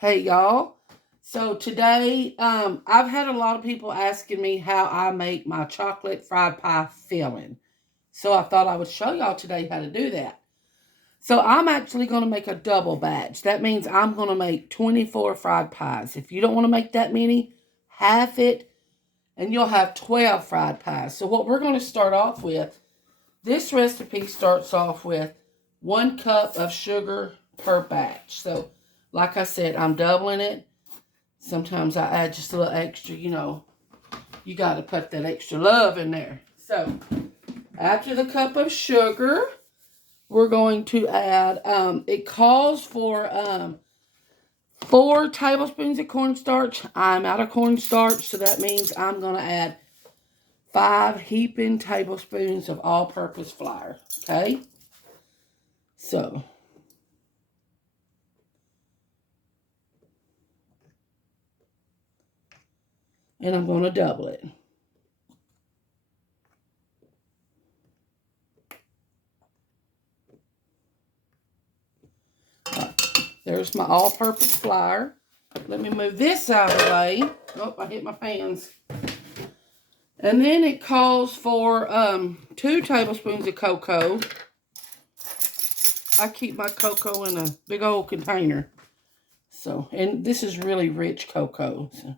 Hey y'all. So today, I've had a lot of people asking me how I make my chocolate fried pie filling. So I thought I would show y'all today how to do that. So I'm actually going to make a double batch. That means I'm going to make 24 fried pies. If you don't want to make that many, half it and you'll have 12 fried pies. So what we're going to start off with, this recipe starts off with 1 cup of sugar per batch. So like I said, I'm doubling it. Sometimes I add just a little extra, you got to put that extra love in there. So after the cup of sugar, we're going to add, it calls for 4 tablespoons of cornstarch. I'm out of cornstarch, so that means I'm going to add 5 heaping tablespoons of all-purpose flour, okay? So, and I'm going to double it. There's my all-purpose flour. Let me move this out of the way. Oh, I hit my pans. And then it calls for 2 tablespoons of cocoa. I keep my cocoa in a big old container. So, and this is really rich cocoa. So.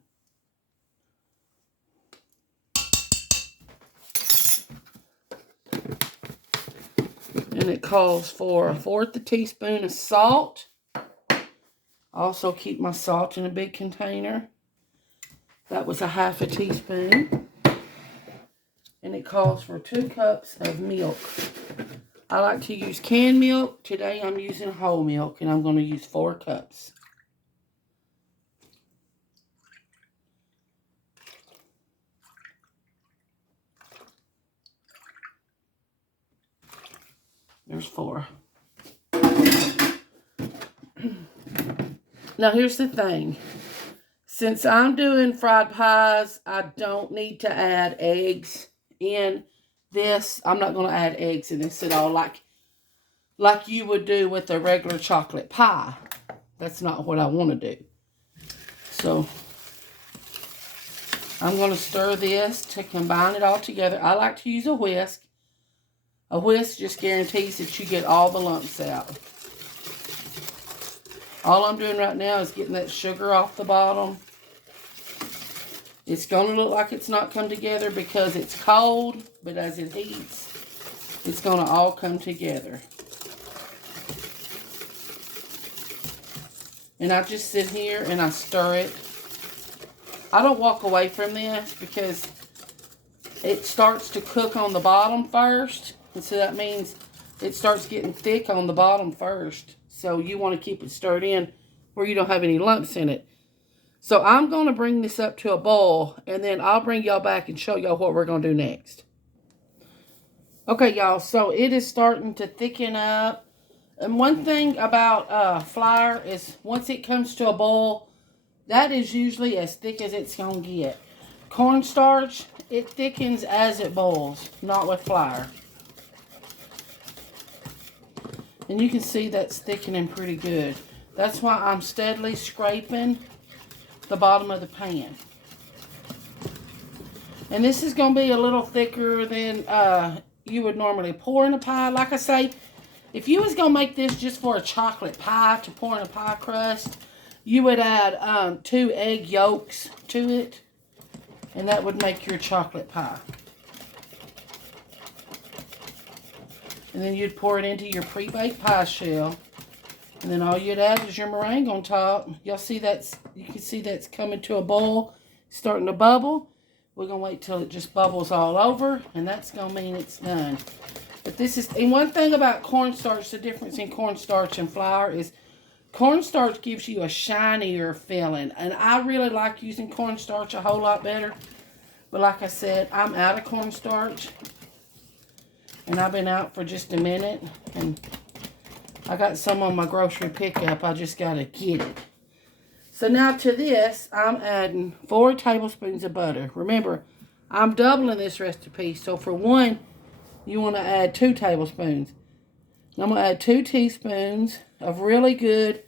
And it calls for 1/4 teaspoon of salt. Also keep my salt in a big container. That was a 1/2 teaspoon. And it calls for 2 cups of milk. I like to use canned milk. Today I'm using whole milk, and I'm going to use 4 cups. There's 4. Now here's the thing. Since I'm doing fried pies, I don't need to add eggs in this. I'm not going to add eggs in this at all like you would do with a regular chocolate pie. That's not what I want to do. So I'm going to stir this to combine it all together. I like to use a whisk. A whisk just guarantees that you get all the lumps out. All I'm doing right now is getting that sugar off the bottom. It's going to look like it's not come together because it's cold, but as it heats, it's going to all come together. And I just sit here and I stir it. I don't walk away from this because it starts to cook on the bottom first. And so that means it starts getting thick on the bottom first. So you want to keep it stirred in where you don't have any lumps in it. So I'm going to bring this up to a boil, and then I'll bring y'all back and show y'all what we're going to do next. Okay, y'all, so it is starting to thicken up. And one thing about flour is once it comes to a boil, that is usually as thick as it's going to get. Cornstarch, it thickens as it boils, not with flour. And you can see that's thickening pretty good. That's why I'm steadily scraping the bottom of the pan. And this is going to be a little thicker than you would normally pour in a pie. Like I say, if you was going to make this just for a chocolate pie to pour in a pie crust, you would add 2 egg yolks to it. And that would make your chocolate pie. And then you'd pour it into your pre-baked pie shell. And then all you'd add is your meringue on top. Y'all see you can see that's coming to a boil, starting to bubble. We're going to wait till it just bubbles all over, and that's going to mean it's done. But and one thing about cornstarch, the difference in cornstarch and flour is cornstarch gives you a shinier filling. And I really like using cornstarch a whole lot better. But like I said, I'm out of cornstarch. And I've been out for just a minute, and I got some on my grocery pickup. I just got to get it. So now to this, I'm adding 4 tablespoons of butter. Remember, I'm doubling this recipe. So for one, you want to add 2 tablespoons. I'm going to add 2 teaspoons of really good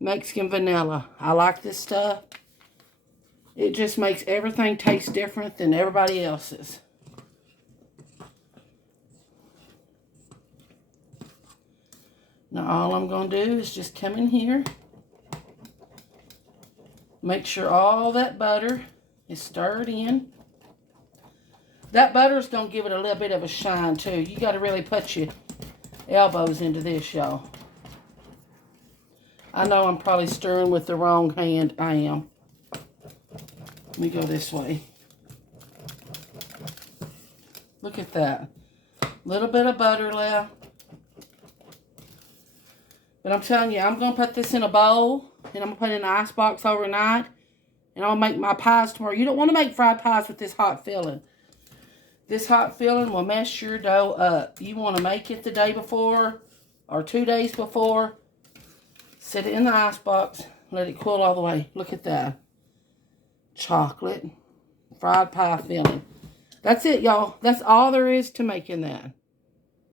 Mexican vanilla. I like this stuff. It just makes everything taste different than everybody else's. Now all I'm going to do is just come in here. Make sure all that butter is stirred in. That butter is going to give it a little bit of a shine too. You got to really put your elbows into this, y'all. I know I'm probably stirring with the wrong hand. I am. Let me go this way. Look at that. Little bit of butter left. But I'm telling you, I'm going to put this in a bowl. And I'm going to put it in the ice box overnight. And I'll make my pies tomorrow. You don't want to make fried pies with this hot filling. This hot filling will mess your dough up. You want to make it the day before or 2 days before. Set it in the ice box. Let it cool all the way. Look at that. Chocolate fried pie filling. That's it, y'all. That's all there is to making that.